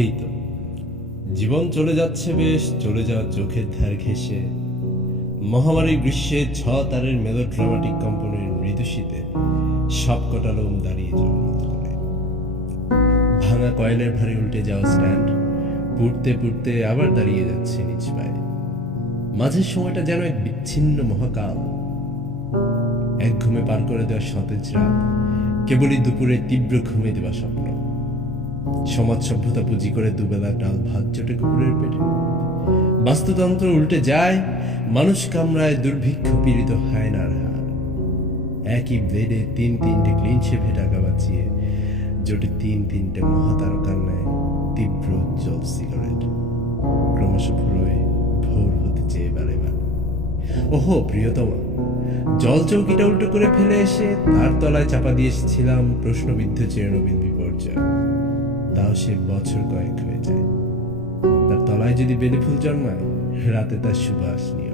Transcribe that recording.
এই তো জীবন চলে যাচ্ছে, বেশ চলে যাওয়া চোখের ধার ঘেঁষে। মহামারীর গ্রীষ্মে তারের মেলোড্রামাটিক কম্পনের মৃদু শীতে সবকটা লোম দাঁড়িয়ে যাওয়ার মতো করে। ভাঙা কয়েলের ভারে উল্টে যাওয়া স্ট্যান্ড পুড়তে পুড়তে আবার দাঁড়িয়ে যাচ্ছে নিজ পায়ে। মাঝের সময়টা যেন এক বিচ্ছিন্ন মহাকাল। এক ঘুমে পার করে দেওয়া সতেজ রাত, কেবলই দুপুরে তীব্র ঘুমে দেওয়া স্বপ্ন। সমাজ সভ্যতা পুঁজি করে দুবেলা ডাল ভাত জোটে কুকুরের পেটে। বাস্তুতন্ত্র উল্টে যায়, মানুষ কামড়ায় দুর্ভিক্ষ পীড়িত হায়নার হার। একই ব্লেডে তিনটে ক্লিনশে ভেটাকা বাঁচিয়ে জোটে তিনটে মহাতারকার ন্যায় তীব্র উজ্জ্বল সিগারেট। ক্রমশ ফুরোয় ভোর হতে চেয়ে বারে। ওহো প্রিয়তমা, জল চৌকিটা উল্টো করে ফেলে এসে তার তলায় চাপা দিয়ে এসেছিলাম প্রশ্নবিদ্ধ চেরনবিল বিপর্যয়। তাও সে বছর কয়েক হয়ে যায়। তার তলায় যদি বেলি ফুল জন্মায়, রাতে তার সুবাস নিয়ে